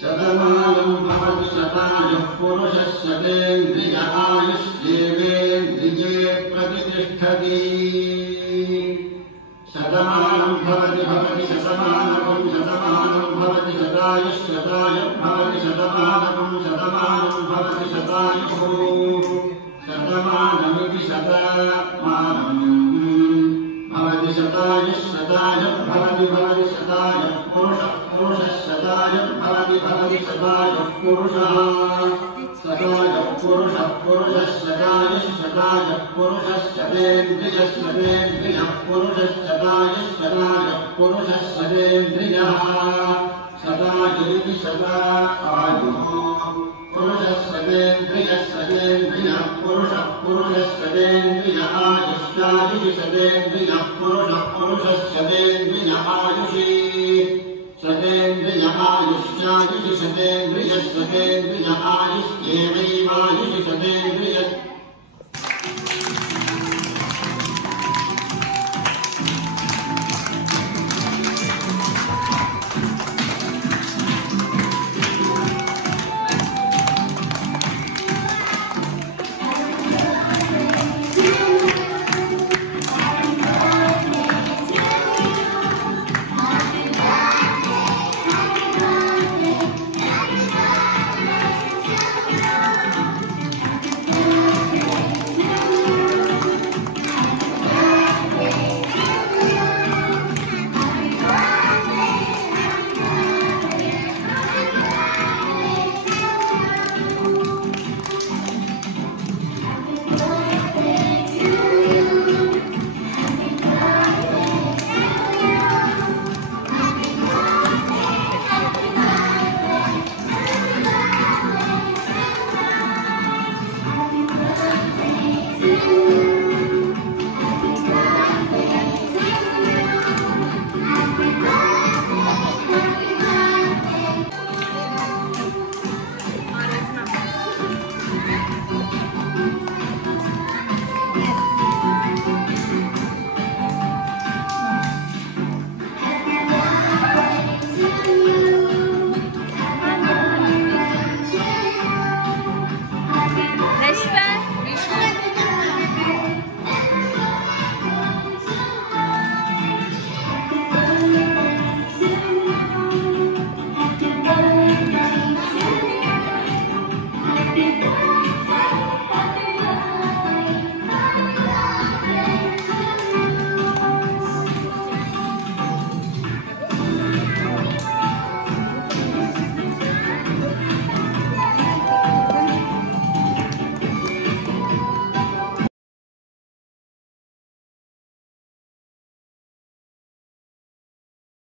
शतमानं भवति शतायुः पुरुषः शतेन्द्रिय आयुष्येवेन्द्रिये प्रतिष्ठति शतमानं भवति शतमानं भवति शतायुः भवति शतमानं भवति शतायुः शतमानमिति शतमानं भवति शतायुः भवति शतायुः पुरुषः शतायुः भवति शतायुः पुरुषः पुरुषः शतायुः पुरुषः शतेन्द्रियः पुरुषः शतायुः पुरुषः शतेन्द्रियः शतायुरिति शतायुः पुरुषः शतेन्द्रियः पुरुषः शतेन्द्रिय आयुष्यायुषि शतेन्द्रियः पुरुषः शतेन्द्रिय आयुषि शतेन्द्रिय आयुष्यायुषि शतेन्द्रिय आयुष्येवैवायुषि शतेन्द्रिय